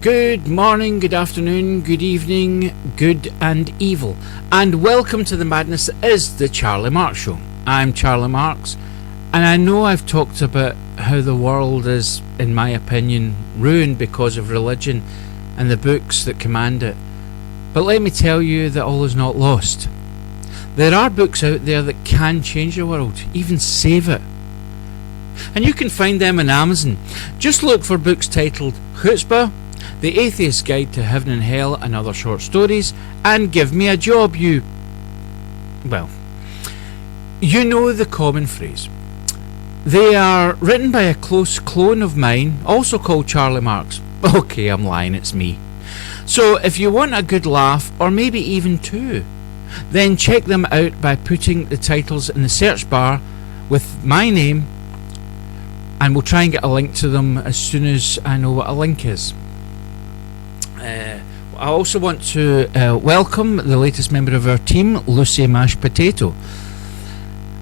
Good morning, good afternoon, good evening, good and evil, and welcome to the madness that is the Charlie Marx Show. I'm Charlie Marx, and I know I've talked about how the world is, in my opinion, ruined because of religion and the books that command it. But let me tell you that all is not lost. There are books out there that can change the world, even save it. And you can find them on Amazon. Just look for books titled Chutzpah, The Atheist's Guide to Heaven and Hell and Other Short Stories, and Give Me a Job, you know the common phrase. They are written by a close clone of mine, also called Charlie Marx. Okay, I'm lying, it's me. So if you want a good laugh, or maybe even two, then check them out by putting the titles in the search bar with my name, and we'll try and get a link to them as soon as I know what a link is. I also want to welcome the latest member of our team, Lucy Mashed Potato.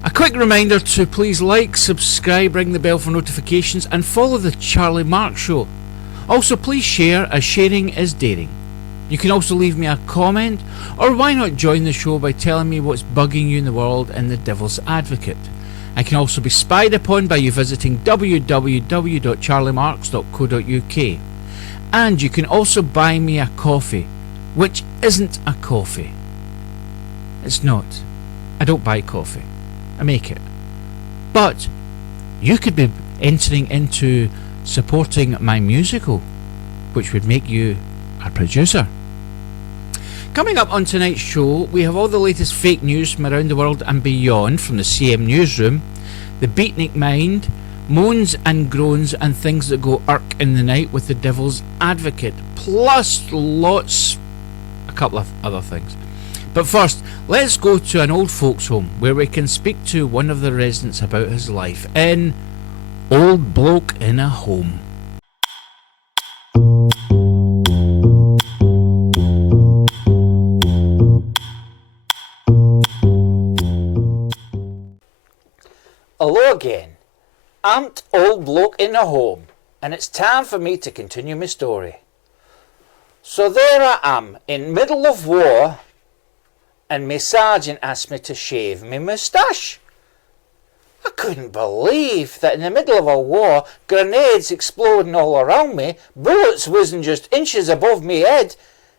A quick reminder to please like, subscribe, ring the bell for notifications, and follow the Charlie Marx Show. Also, please share, as sharing is daring. You can also leave me a comment, or why not join the show by telling me what's bugging you in the world in the Devil's Advocate. I can also be spied upon by you visiting www.charliemarx.co.uk. And you can also buy me a coffee, which isn't a coffee. It's not. I don't buy coffee. I make it. But you could be entering into supporting my musical, which would make you a producer. Coming up on tonight's show, we have all the latest fake news from around the world and beyond from the CM Newsroom, the Beatnik Mind, moans and groans and things that go irk in the night with the Devil's Advocate, plus a couple of other things. But first, let's go to an old folks home where we can speak to one of the residents about his life in Old Bloke in a Home. Hello again. I'm Old Bloke in a Home, and it's time for me to continue my story. So there I am, in middle of war, and my sergeant asked me to shave my moustache. I couldn't believe that in the middle of a war, grenades exploding all around me, bullets whizzing just inches above me head,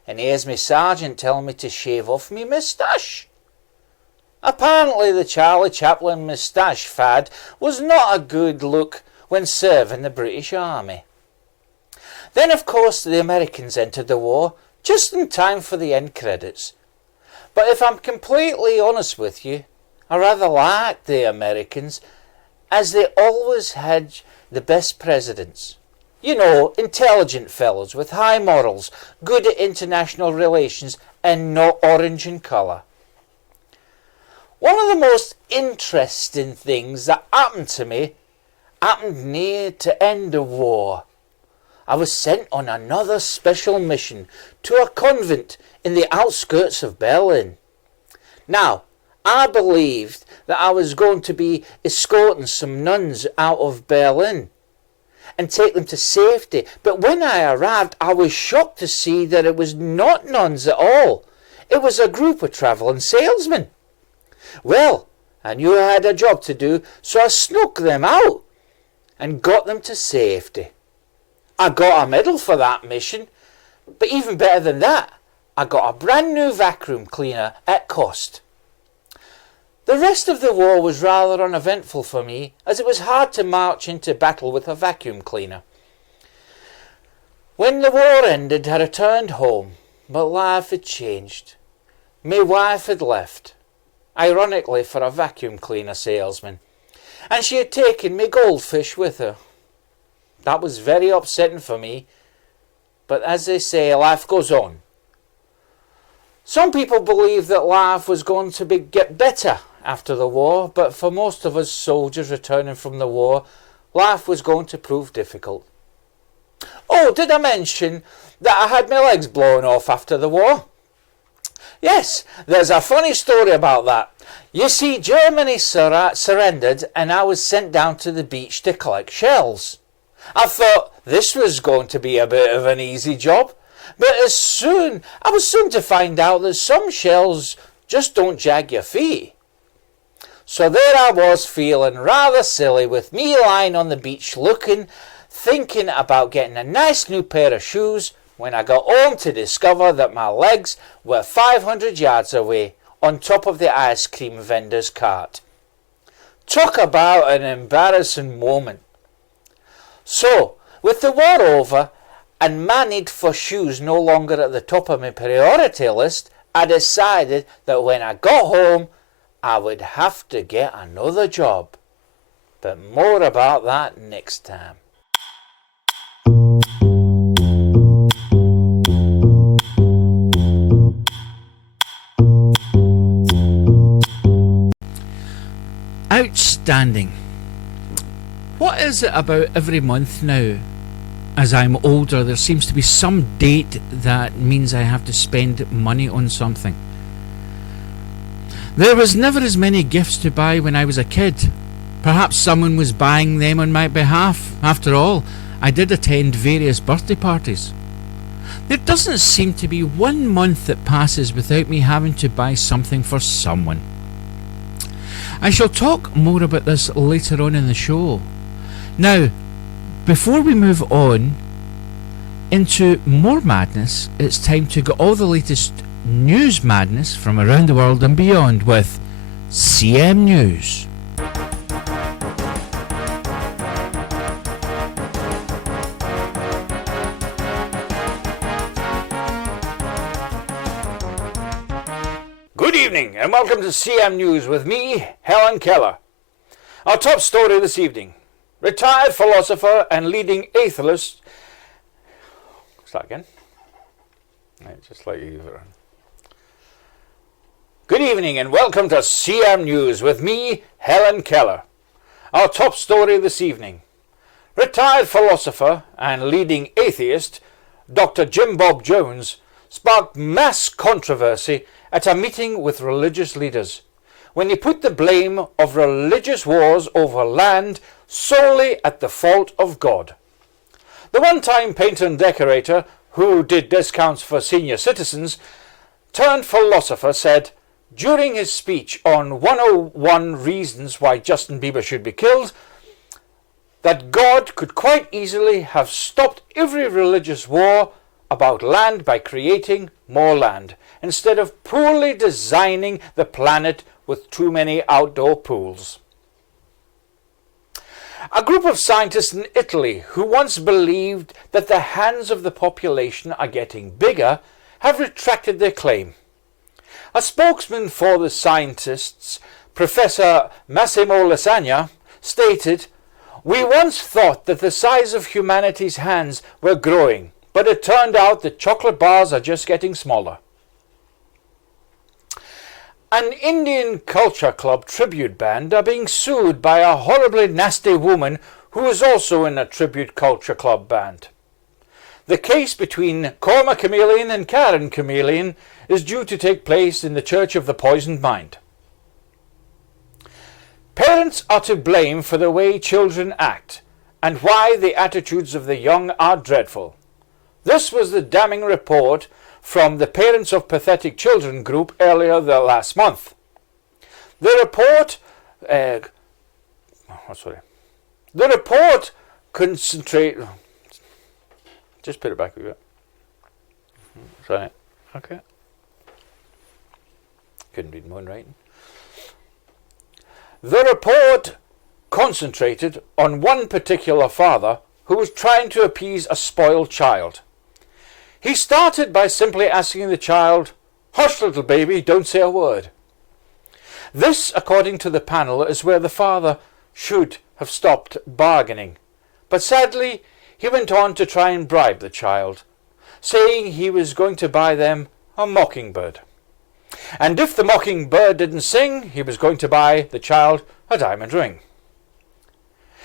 and here's my sergeant telling me to shave off my moustache. Apparently the Charlie Chaplin moustache fad was not a good look when serving the British Army. Then of course the Americans entered the war, just in time for the end credits. But if I'm completely honest with you, I rather liked the Americans, as they always had the best presidents. You know, intelligent fellows with high morals, good at international relations, and not orange in colour. One of the most interesting things that happened to me happened near to end of war. I was sent on another special mission to a convent in the outskirts of Berlin. Now, I believed that I was going to be escorting some nuns out of Berlin and take them to safety, but when I arrived I was shocked to see that it was not nuns at all. It was a group of travelling salesmen. Well, I knew I had a job to do, so I snuck them out and got them to safety. I got a medal for that mission, but even better than that, I got a brand new vacuum cleaner at cost. The rest of the war was rather uneventful for me, as it was hard to march into battle with a vacuum cleaner. When the war ended, I returned home, but life had changed. My wife had left. Ironically for a vacuum cleaner salesman, and she had taken me goldfish with her. That was very upsetting for me, but as they say, life goes on. Some people believe that life was going to get better after the war, but for most of us soldiers returning from the war, life was going to prove difficult. Oh, did I mention that I had my legs blown off after the war? Yes, there's a funny story about that. You see, Germany surrendered and I was sent down to the beach to collect shells. I thought This was going to be a bit of an easy job, but I was soon to find out that some shells just don't jag your feet. So there I was, feeling rather silly, with me lying on the beach thinking about getting a nice new pair of shoes, when I got home to discover that my legs were 500 yards away, on top of the ice cream vendor's cart. Talk about an embarrassing moment. So, with the war over, and my need for shoes no longer at the top of my priority list, I decided that when I got home, I would have to get another job. But more about that next time. Outstanding. What is it about every month now, as I'm older, there seems to be some date that means I have to spend money on something? There was never as many gifts to buy when I was a kid. Perhaps someone was buying them on my behalf. After all, I did attend various birthday parties. There doesn't seem to be 1 month that passes without me having to buy something for someone. I shall talk more about this later on in the show. Now, before we move on into more madness, it's time to get all the latest news madness from around the world and beyond with CM News. Good evening and welcome to CM News with me, Helen Keller. Our top story this evening: retired philosopher and leading atheist. Start again. Right, just like you. Good evening and welcome to CM News with me, Helen Keller. Our top story this evening: retired philosopher and leading atheist, Dr. Jim Bob Jones, sparked mass controversy at a meeting with religious leaders when he put the blame of religious wars over land solely at the fault of God. The one-time painter and decorator who did discounts for senior citizens turned philosopher said during his speech on 101 Reasons Why Justin Bieber Should Be Killed that God could quite easily have stopped every religious war about land by creating more land, instead of poorly designing the planet with too many outdoor pools. A group of scientists in Italy who once believed that the hands of the population are getting bigger have retracted their claim. A spokesman for the scientists, Professor Massimo Lasagna, stated, "We once thought that the size of humanity's hands were growing, but it turned out that chocolate bars are just getting smaller." An Indian culture club tribute band are being sued by a horribly nasty woman who is also in a tribute culture club band. The case between Korma Chameleon and Karen Chameleon is due to take place in the Church of the Poisoned Mind. Parents are to blame for the way children act and why the attitudes of the young are dreadful. This was the damning report from the Parents of Pathetic Children group earlier last month. The report concentrate. Just put it back a bit. Sorry. Okay. Couldn't read my own writing. The report concentrated on one particular father who was trying to appease a spoiled child. He started by simply asking the child, "Hush, little baby, don't say a word." This, according to the panel, is where the father should have stopped bargaining. But sadly, he went on to try and bribe the child, saying he was going to buy them a mockingbird. And if the mockingbird didn't sing, he was going to buy the child a diamond ring.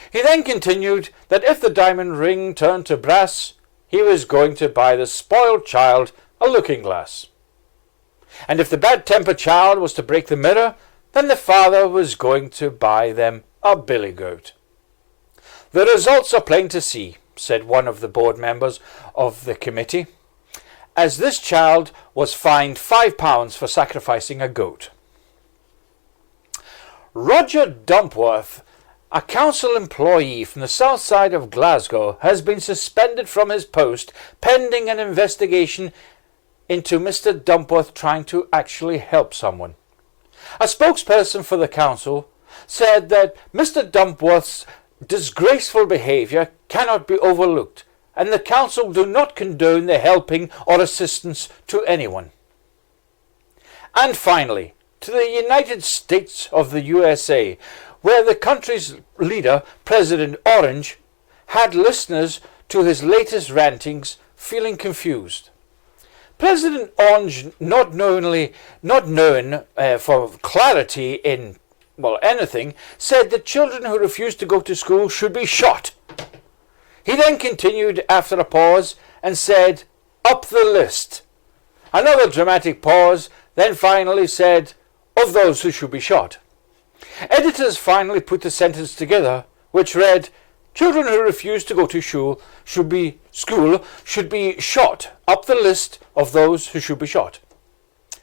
He then continued that if the diamond ring turned to brass, he was going to buy the spoiled child a looking glass. And if the bad-tempered child was to break the mirror, then the father was going to buy them a billy goat. The results are plain to see. said one of the board members of the committee, as this child was fined £5 for sacrificing a goat. Roger Dumpworth, a council employee from the south side of Glasgow, has been suspended from his post pending an investigation into Mr. Dumpworth trying to actually help someone. A spokesperson for the council said that Mr. Dumpworth's disgraceful behaviour cannot be overlooked, and the council do not condone the helping or assistance to anyone. And finally, to the United States of the USA, where the country's leader, President Orange, had listeners to his latest rantings feeling confused. President Orange, not known for clarity in anything, said that children who refuse to go to school should be shot. He then continued after a pause and said, "Up the list." Another dramatic pause, then finally said, "Of those who should be shot." Editors finally put the sentence together, which read, "Children who refuse to go to school should be shot. Up the list of those who should be shot."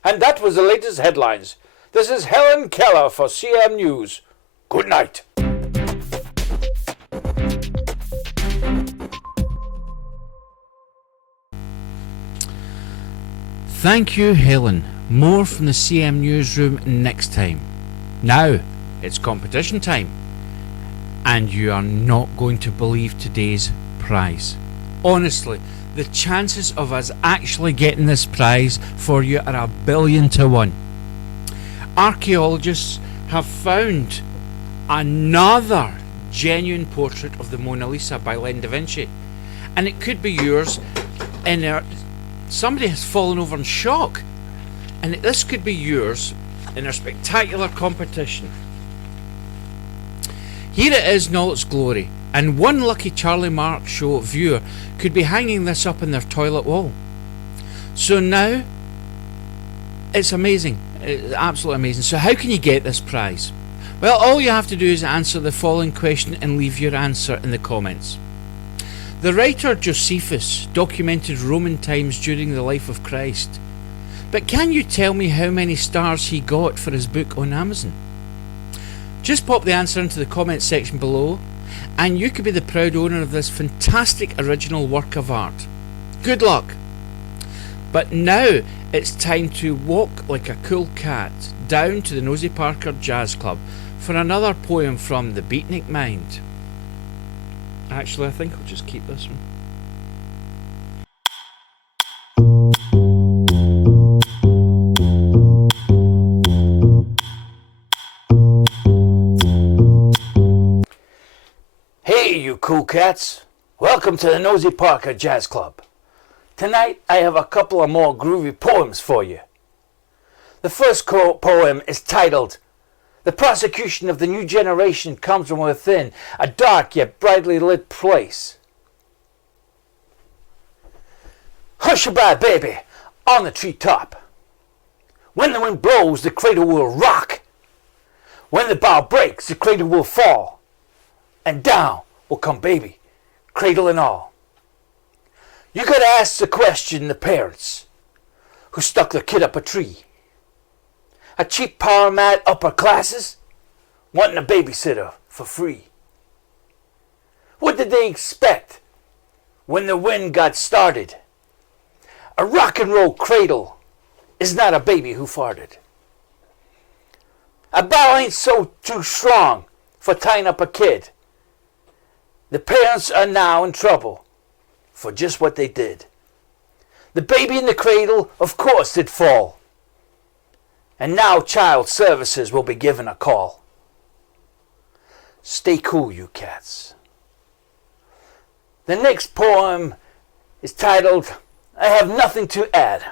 And that was the latest headlines. This is Helen Keller for CM News. Good night. Thank you, Helen. More from the CM Newsroom next time. Now, it's competition time. And you are not going to believe today's prize. Honestly, the chances of us actually getting this prize for you are 1,000,000,000 to 1. Archaeologists have found another genuine portrait of the Mona Lisa by Leonardo da Vinci, and it could be yours. Somebody has fallen over in shock, and this could be yours in a spectacular competition. Here it is in all its glory, and one lucky Charlie Marx show viewer could be hanging this up in their toilet wall. So now, it's amazing. It's absolutely amazing. So how can you get this prize? Well, all you have to do is answer the following question and leave your answer in the comments. The writer Josephus documented Roman times during the life of Christ. But can you tell me how many stars he got for his book on Amazon? Just pop the answer into the comments section below, and you could be the proud owner of this fantastic original work of art. Good luck! But now it's time to walk like a cool cat down to the Nosy Parker Jazz Club for another poem from the Beatnik Mind. Actually, I think I'll just keep this one. Hey, you cool cats! Welcome to the Nosy Parker Jazz Club. Tonight I have a couple of more groovy poems for you. The first poem is titled, "The prosecution of the new generation comes from within a dark yet brightly lit place." Hush-a-bye, baby, on the treetop. When the wind blows, the cradle will rock. When the bough breaks, the cradle will fall. And down will come baby, cradle and all. You gotta ask the question the parents who stuck their kid up a tree. A cheap power mad upper classes wanting a babysitter for free. What did they expect when the wind got started? A rock and roll cradle is not a baby who farted. A bow ain't so too strong for tying up a kid. The parents are now in trouble for just what they did. The baby in the cradle, of course, did fall. And now child services will be given a call. Stay cool, you cats. The next poem is titled, "I Have Nothing to Add."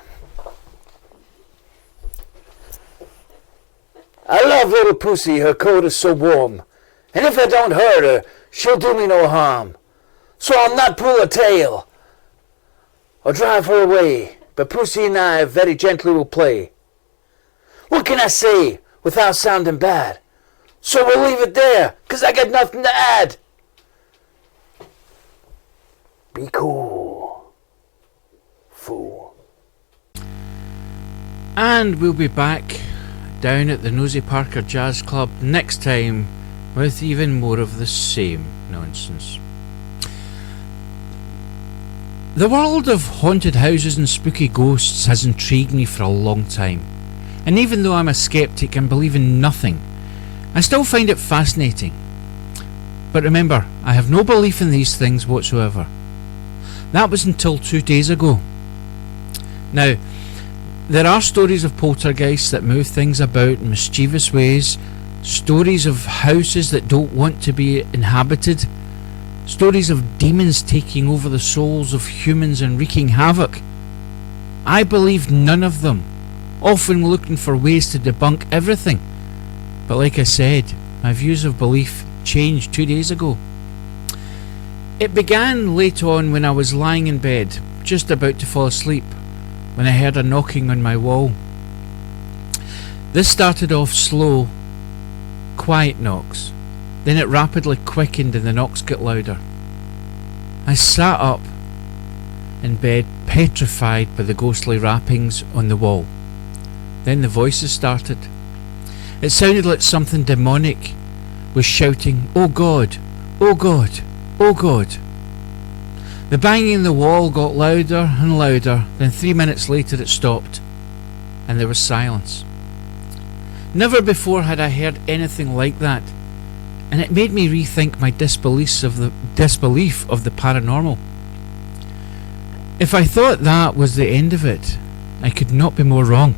I love little Pussy, her coat is so warm. And if I don't hurt her, she'll do me no harm. So I'll not pull her tail or drive her away, but Pussy and I very gently will play. What can I say without sounding bad? So we'll leave it there, 'cause I got nothing to add. Be cool, fool. And we'll be back down at the Nosy Parker Jazz Club next time with even more of the same nonsense. The world of haunted houses and spooky ghosts has intrigued me for a long time, and even though I'm a skeptic and believe in nothing, I still find it fascinating. But remember, I have no belief in these things whatsoever. That was until 2 days ago. Now, there are stories of poltergeists that move things about in mischievous ways, stories of houses that don't want to be inhabited, stories of demons taking over the souls of humans and wreaking havoc. I believe none of them, often looking for ways to debunk everything. But like I said, my views of belief changed 2 days ago. It began late on when I was lying in bed, just about to fall asleep, when I heard a knocking on my wall. This started off slow, quiet knocks. Then it rapidly quickened and the knocks got louder. I sat up in bed, petrified by the ghostly rappings on the wall. Then the voices started. It sounded like something demonic was shouting, "Oh God, oh God, oh God." The banging in the wall got louder and louder, then 3 minutes later it stopped, and there was silence. Never before had I heard anything like that, and it made me rethink my disbelief of the paranormal. If I thought that was the end of it, I could not be more wrong.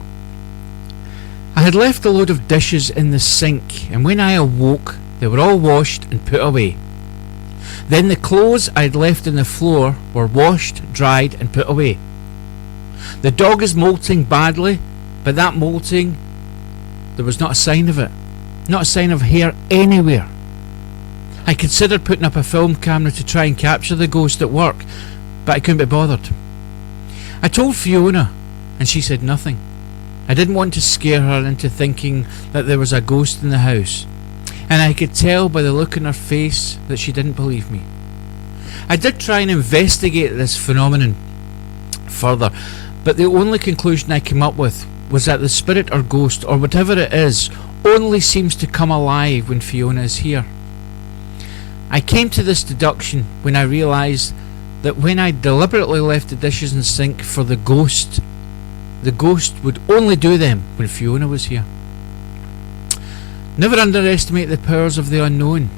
I had left a load of dishes in the sink, and when I awoke, they were all washed and put away. Then the clothes I'd left on the floor were washed, dried, and put away. The dog is molting badly, but that molting, there was not a sign of it. Not a sign of hair anywhere. I considered putting up a film camera to try and capture the ghost at work, but I couldn't be bothered. I told Fiona, and she said nothing. I didn't want to scare her into thinking that there was a ghost in the house, and I could tell by the look in her face that she didn't believe me. I did try and investigate this phenomenon further, but the only conclusion I came up with was that the spirit or ghost, or whatever it is, only seems to come alive when Fiona is here. I came to this deduction when I realised that when I deliberately left the dishes in the sink for the ghost would only do them when Fiona was here. Never underestimate the powers of the unknown.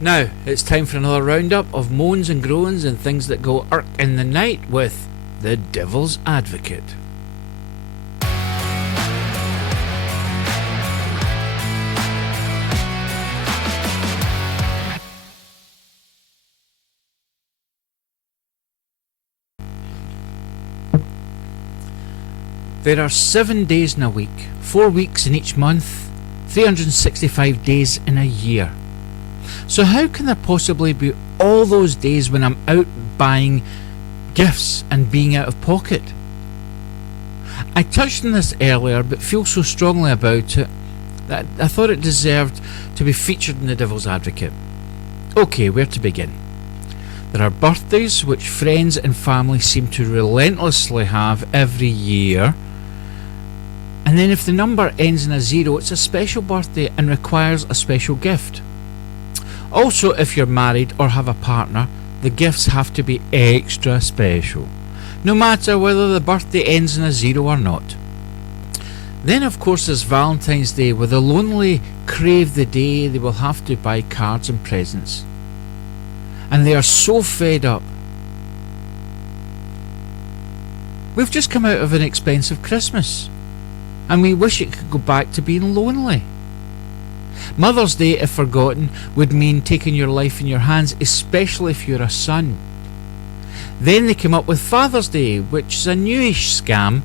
Now, it's time for another roundup of moans and groans and things that go irk in the night with the Devil's Advocate. There are 7 days in a week, 4 weeks in each month, 365 days in a year. So how can there possibly be all those days when I'm out buying gifts and being out of pocket? I touched on this earlier, but feel so strongly about it that I thought it deserved to be featured in the Devil's Advocate. Okay, where to begin? There are birthdays which friends and family seem to relentlessly have every year. And then if the number ends in a 0, it's a special birthday and requires a special gift. Also, if you're married or have a partner, the gifts have to be extra special, no matter whether the birthday ends in a 0 or not. Then of course there's Valentine's Day, where the lonely crave the day they will have to buy cards and presents. And they are so fed up. We've just come out of an expensive Christmas, and we wish it could go back to being lonely. Mother's Day, if forgotten, would mean taking your life in your hands, especially if you're a son. Then they came up with Father's Day, which is a newish scam,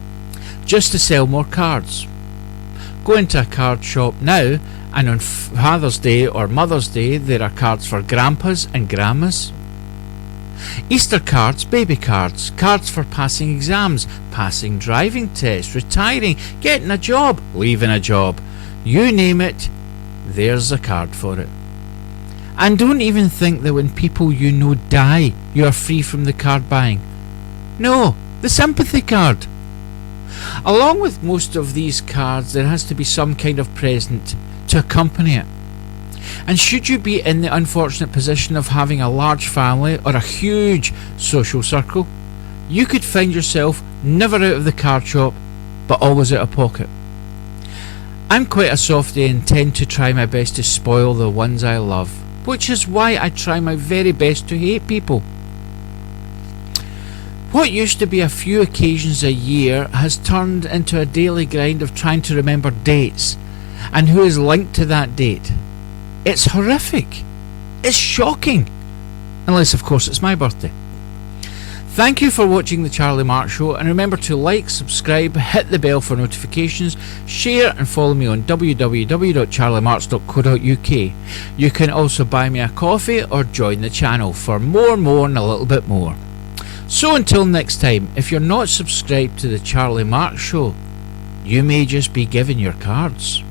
just to sell more cards. Go into a card shop now, and on Father's Day or Mother's Day there are cards for grandpas and grandmas. Easter cards, baby cards, cards for passing exams, passing driving tests, retiring, getting a job, leaving a job. You name it, there's a card for it. And don't even think that when people you know die, you are free from the card buying. No, the sympathy card. Along with most of these cards, there has to be some kind of present to accompany it. And should you be in the unfortunate position of having a large family or a huge social circle, you could find yourself never out of the card shop, but always out of pocket. I'm quite a softie and tend to try my best to spoil the ones I love, which is why I try my very best to hate people. What used to be a few occasions a year has turned into a daily grind of trying to remember dates and who is linked to that date. It's horrific. It's shocking. Unless, of course, it's my birthday. Thank you for watching The Charlie Marx Show, and remember to like, subscribe, hit the bell for notifications, share and follow me on www.charliemarx.co.uk. You can also buy me a coffee or join the channel for more and a little bit more. So until next time, if you're not subscribed to The Charlie Marx Show, you may just be given your cards.